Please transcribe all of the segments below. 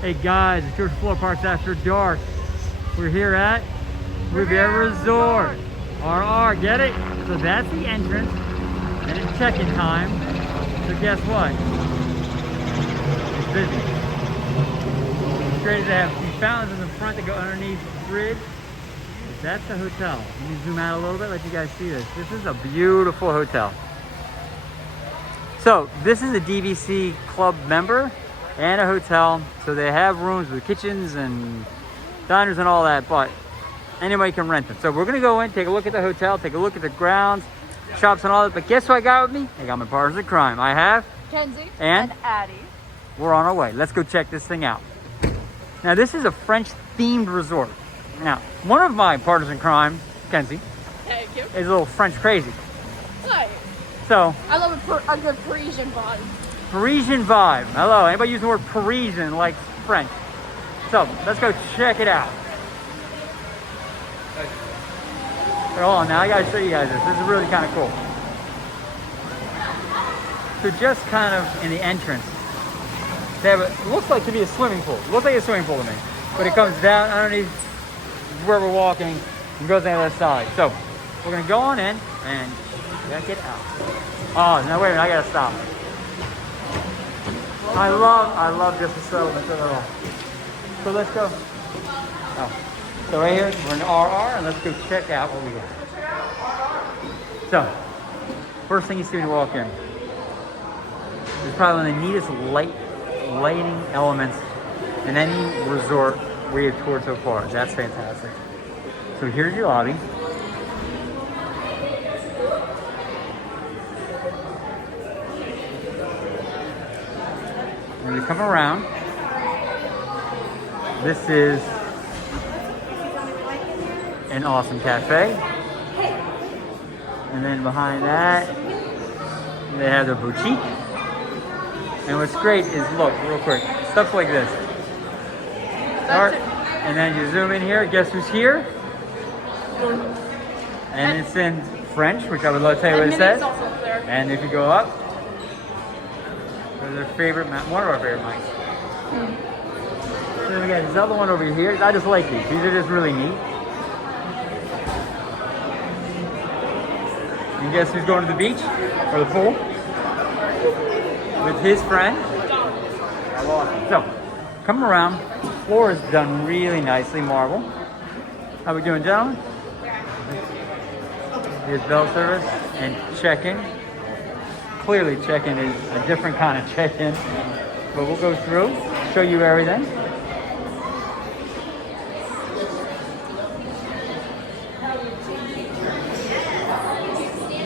Hey guys, it's George Floor Parks After Dark. We're here at Rivera Resort. RR, get it? So that's the entrance. And it's check-in time. So guess what? It's busy. It's great to have some fountains in the front that go underneath the bridge. That's the hotel. Let me zoom out a little bit, let you guys see this. This is a beautiful hotel. So this is a DVC club member and a hotel. So they have rooms with kitchens and diners and all that, but anybody can rent them. So we're gonna go in, take a look at the hotel, take a look at the grounds, shops and all that. But guess who I got with me? I got my partners in crime. I have Kenzie and Addie. We're on our way. Let's go check this thing out. Now this is a French themed resort. Now, one of my partners in crime, Kenzie, Thank you. is a little French crazy. Hi. So, I love a good Parisian vibe. Parisian vibe. Hello, anybody use the word Parisian like French? So, let's go check it out. But hold on, now I gotta show you guys this. This is really kind of cool. So just kind of in the entrance, they have it looks like to be a swimming pool. It looks like a swimming pool to me. But it comes down underneath where we're walking and goes on the other side. So we're gonna go on in and check it out. Oh no, wait a minute, I gotta stop. I love just the settlement of it all. So let's go. Oh. So right here, we're in RR and let's go check out what we got. So, first thing you see when you walk in, is probably one of the neatest lighting elements in any resort we have toured so far. That's fantastic. So here's your lobby. When you come around, this is an awesome cafe. And then behind that, they have the boutique. And what's great is, look, real quick, stuff like this. Start, and then you zoom in here, guess who's here? And it's in French, which I would love to tell you what it says. And if you go up, there's their favorite, one of our favorite mics. Then we got this other one over here. I just like these. These are just really neat. And guess who's going to the beach or the pool? With his friend. So, come around. The floor is done really nicely, marble. How we doing, gentlemen? Here's bell service and check-in. Clearly, check-in is a different kind of check-in, but we'll go through, show you everything.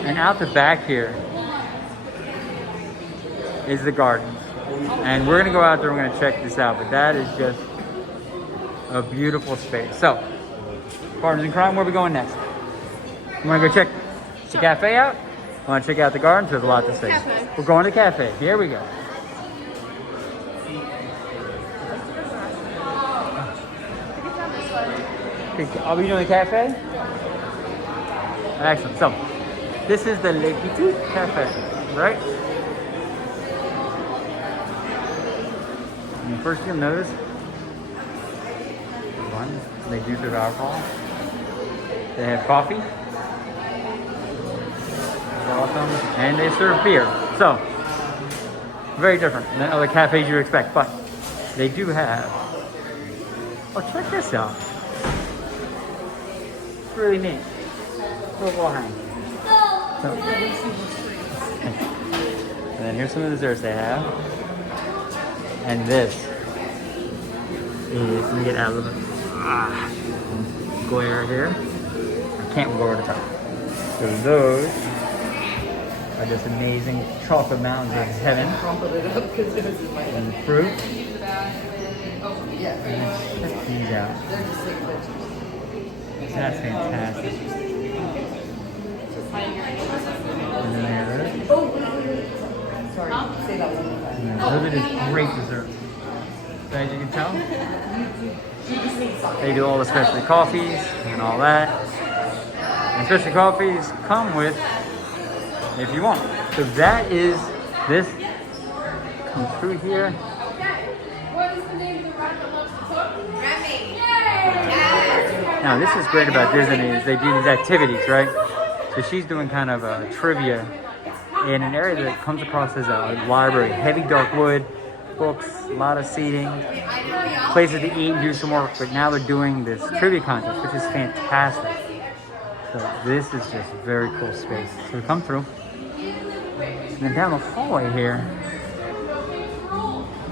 And out the back here is the garden. And we're gonna go out there, we're gonna check this out, but that is just a beautiful space. So, partners in crime, where are we going next? You wanna go check the cafe out? Wanna check out the gardens? There's a lot to say. Cafe. We're going to the cafe. Here we go. Okay, are we doing the cafe? Excellent. So, this is the Le Petit Cafe, right? And first you'll notice, one, they do serve alcohol. They have coffee. Awesome. And they serve beer. So, very different than other cafes you expect, but they do have. Oh, check this out. It's really neat. Little wall hang. So, and then here's some of the desserts they have. And this is, let me get out of the glare here. I can't go over the top. So those are just amazing chocolate mountains of heaven. And the fruit. And check these out. That's fantastic. And then there those are just great desserts. So as you can tell, they do all the specialty coffees and all that. And specialty coffees come with, if you want. So that is this. Come through here. Now this is great about Disney is they do these activities, right? So she's doing kind of a trivia in an area that comes across as a library. Heavy dark wood, books, a lot of seating, places to eat and do some work. But now they're doing this trivia contest, which is fantastic. So this is just a very cool space. So we come through. And then down the hallway here,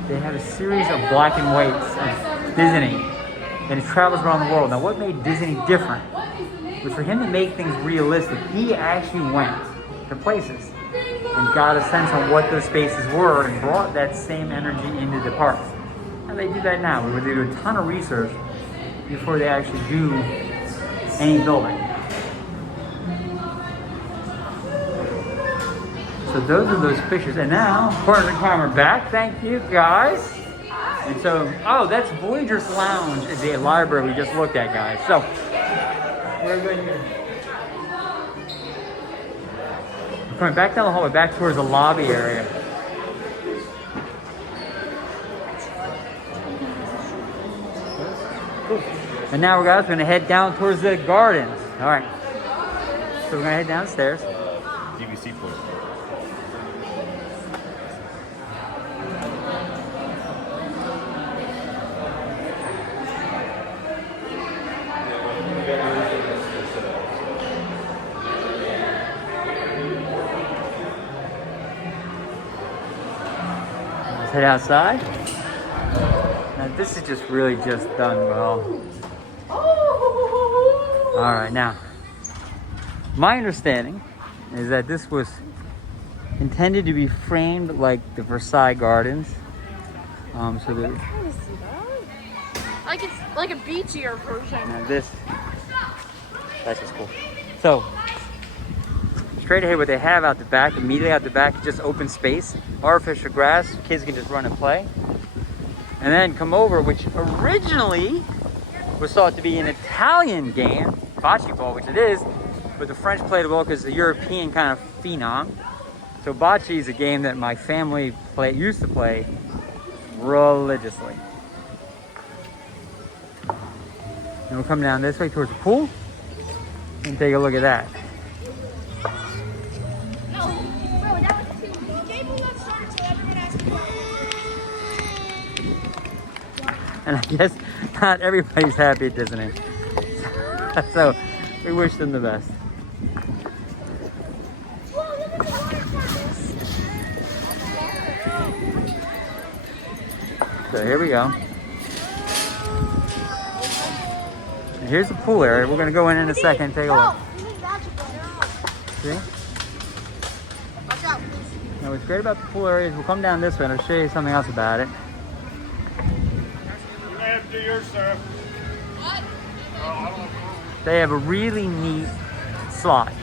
they have a series of black and whites of Disney. And it travels around the world. Now what made Disney different was for him to make things realistic. He actually went to places and got a sense of what those spaces were and brought that same energy into the parks. And they do that now. They do a ton of research before they actually do any building. So those are those pictures. And now, turn the camera back. Thank you, guys. And so, oh, that's Voyager's Lounge is the library we just looked at, guys. So, we're going here. We're coming back down the hallway, back towards the lobby area. And now, guys, we're going to head down towards the gardens. All right. So, we're going to head downstairs. DVC floor. Let's head outside. Now this is just really just done well. All right, now my understanding is that this was intended to be framed like the Versailles Gardens. So that Like it's like a beachier version. now that's just cool. So straight ahead, what they have out the back, immediately out the back, is just open space, artificial grass, kids can just run and play. And then come over, which originally was thought to be an Italian game, bocce ball, which it is, but the French played it well because it's a European kind of phenom. So bocce is a game that my family used to play religiously. And we'll come down this way towards the pool and take a look at that. And I guess not everybody's happy at Disney. So we wish them the best. So here we go. And here's the pool area. We're going to go in a second and take a look. See? Now what's great about the pool area is we'll come down this way and I'll show you something else about it. Do yours, sir. What? They have a really neat slide.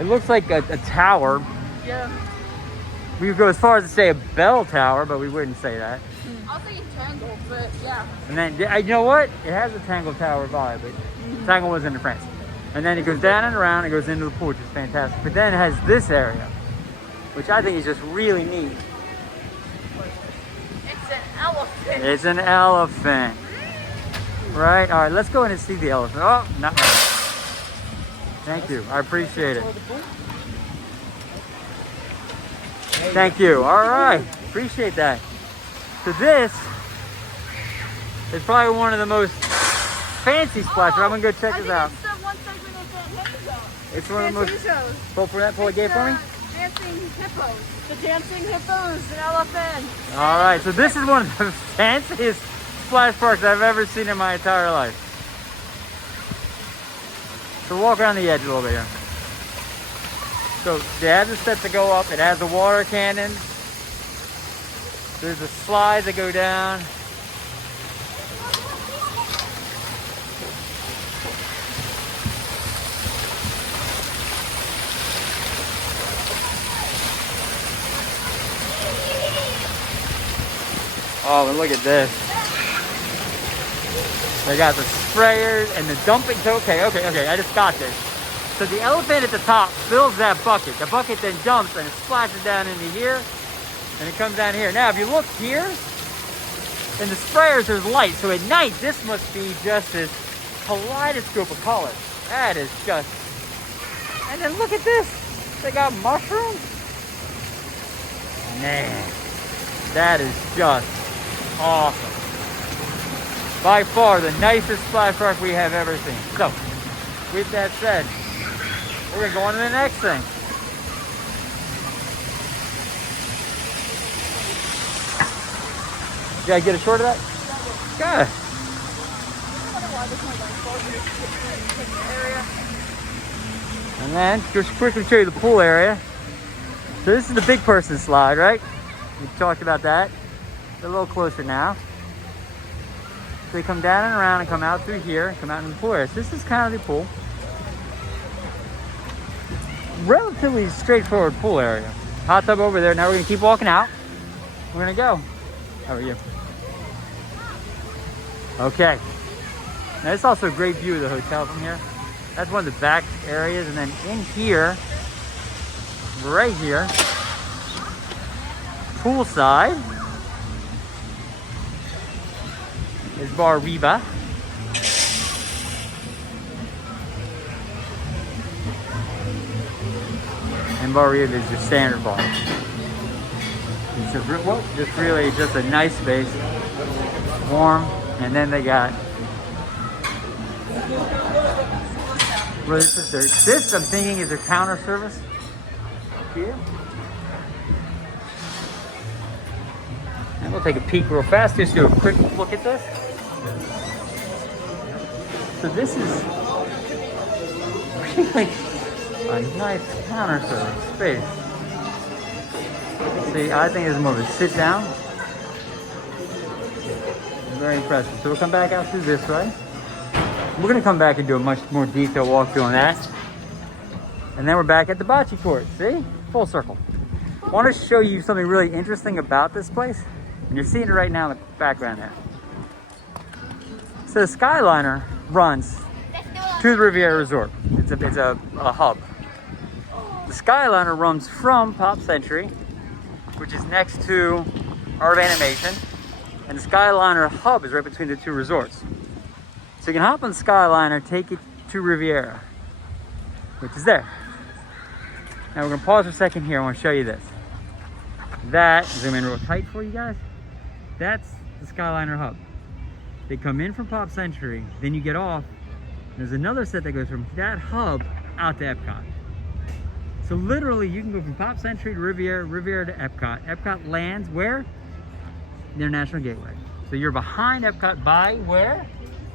It looks like a tower. Yeah. We would go as far as to say a bell tower, but we wouldn't say that. I'll say Tangled, but yeah. And then, you know what? It has a Tangle Tower vibe, but Tangle was in France. And then it goes down and around, it goes into the pool, which is fantastic. But then it has this area, which I think is just really neat. It's an elephant. It's an elephant. Right? All right, let's go in and see the elephant. Oh, not right. Thank you. I appreciate it. Thank you. All right. Appreciate that. So this is probably one of the most fancy splashes. I'm going to go check this out. It's the one segment of the show. It's one of the most... shows. Pull a gate for me? Dancing hippos. The dancing hippos, an elephant. All right. So this is one of the fanciest splash parks I've ever seen in my entire life. So walk around the edge a little bit here. So it has the steps that go up. It has the water cannon. There's the slides that go down. Oh, and look at this. They got the sprayers and the dumping. Okay, I just got this. So the elephant at the top fills that bucket. The bucket then dumps and it splashes down into here and it comes down here. Now, if you look here, In the sprayers, there's light. So at night, this must be just this kaleidoscope of colors. That is just... And then look at this. They got mushrooms. Man, that is just awesome. By far the nicest splash park we have ever seen. So, with that said, we're gonna go on to the next thing. You gotta get a short of that? Good. And then, just quickly show you the pool area. So this is the big person slide, right? We talked about that. They're a little closer now. So they come down and around and come out through here and come out in the pool area. So this is kind of the pool. Relatively straightforward pool area. Hot tub over there. Now we're gonna keep walking out. We're gonna go. How are you? Okay. Now it's also a great view of the hotel from here. That's one of the back areas. And then in here, right here, poolside, is Bar Riva. And Bar Riva is your standard bar. It's just really just a nice space, warm, and then they got. Well, this I'm thinking is their counter service here. And we'll take a peek real fast, just do a quick look at this. So this is really a nice counter service space. See, I think it's more of a sit down. Very impressive. So we'll come back out through this way. We're gonna come back and do a much more detailed walkthrough on that. And then we're back at the bocce court, see? Full circle. I want to show you something really interesting about this place. And you're seeing it right now in the background there. So the Skyliner runs to the Riviera Resort. It's a hub. The Skyliner runs from Pop Century, which is next to Art of Animation. And the Skyliner hub is right between the two resorts. So you can hop on the Skyliner, take it to Riviera, which is there. Now we're gonna pause for a second here. I wanna show you this. That, zoom in real tight for you guys. That's the Skyliner hub. They come in from Pop Century, then you get off. There's another set that goes from that hub out to Epcot. So literally you can go from Pop Century to Riviera, Riviera to Epcot. Epcot lands where? International Gateway. So you're behind Epcot by where?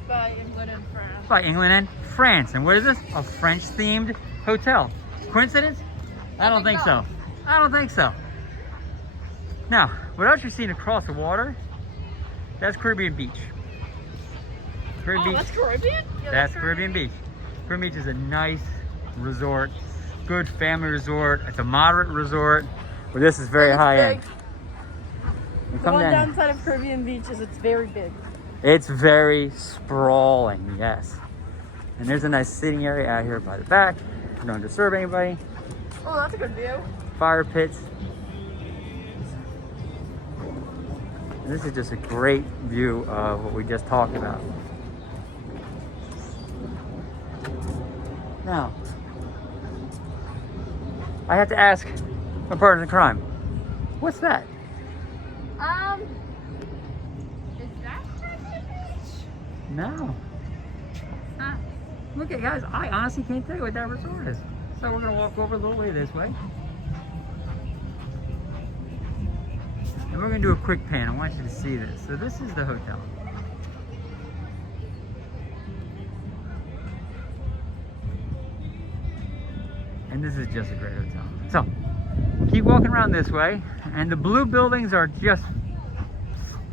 By England and France. By England and France. And what is this? A French themed hotel. Coincidence? I don't think so. I don't think so. Now, what else you're seeing across the water? That's Caribbean Beach. Caribbean Beach. That's Caribbean? Yeah, That's Caribbean Beach. Caribbean Beach is a nice resort, good family resort. It's a moderate resort, where this is very high end. The one downside of Caribbean Beach is it's very big. It's very sprawling, yes. And there's a nice sitting area out here by the back. You don't disturb anybody. Oh, that's a good view. Fire pits. And this is just a great view of what we just talked about. Now, I have to ask my partner in crime, what's that? Is that Caribbean Beach? No. Look at guys, I honestly can't tell you what that resort is. So we're gonna walk over a little way this way. And we're gonna do a quick pan. I want you to see this. So this is the hotel. And this is just a great hotel. So, keep walking around this way. And the blue buildings are just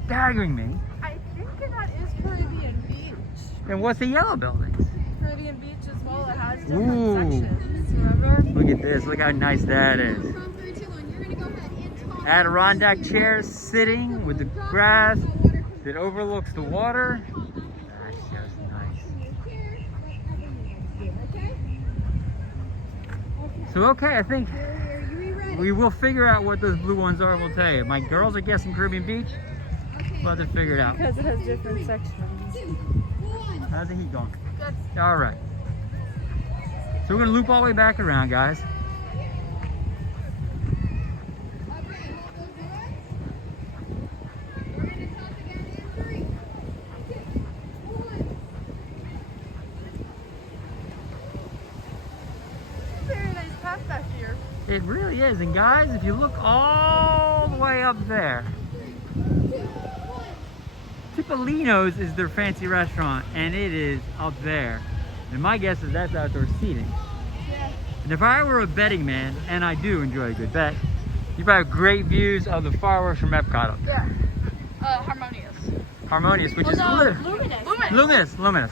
staggering me. I think that is Caribbean Beach. And what's the yellow buildings? Caribbean Beach as well. It has different Ooh. sections, remember? Look at this. Look how nice that is. Adirondack chairs sitting with the grass that overlooks the water. That's just nice. So okay, I think we will figure out what those blue ones are. We'll tell you. My girls are guessing Caribbean Beach. We'll have to figure it out. Because it has different sections. How's the heat going? Good. All right. So we're gonna loop all the way back around, guys. Very nice path back here. It really is. And guys, if you look all the way up there, Tipolino's is their fancy restaurant, and it is up there. And my guess is that's outdoor seating. Yeah. And if I were a betting man, and I do enjoy a good bet, you probably have great views of the fireworks from Epcot up there. Yeah. Harmonious. Harmonious, which is Luminous. luminous. Luminous.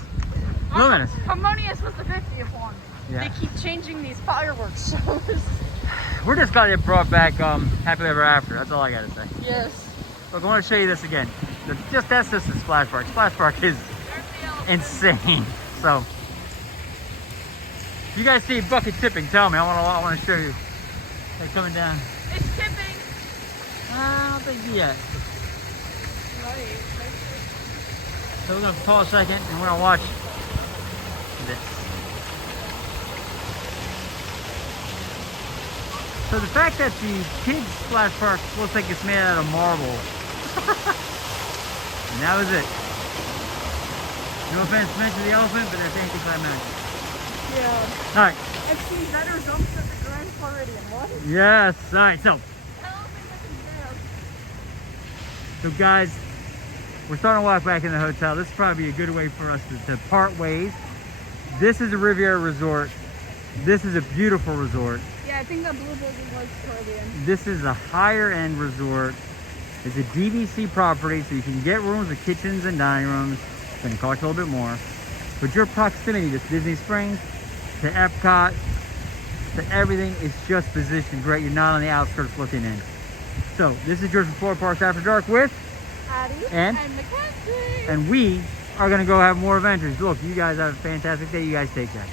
Harmonious was the 50th one. Yeah. They keep changing these fireworks shows. We're just glad it brought back Happily Ever After. That's all I gotta say. Yes. Look, I want to show you this again. That's just the Splash Park. Splash Park is insane. So, if you guys see bucket tipping, tell me. I want to show you. They're coming down. It's tipping. I don't think yet. Right. So we're gonna pause a second and we're gonna watch this. So the fact that the kids splash park looks like it's made out of marble. And that was it. No offense meant to the elephant, but it's anticlimactic. Yeah. All right. I've seen better jumps at the Grand Floridian. What? Yes. All right. So guys, we're starting to walk back in the hotel. This is probably a good way for us to part ways. This is a Riviera Resort. This is a beautiful resort. Yeah, I think that blue building was toward the end. This is a higher end resort. It's a DVC property, so you can get rooms with kitchens and dining rooms. It's going to cost a little bit more. But your proximity to Disney Springs, to Epcot, to everything is just positioned great. You're not on the outskirts looking in. So this is Georgia Florida Parks After Dark with Addie and Mackenzie. we are going to go have more adventures. Look, you guys have a fantastic day. You guys take care.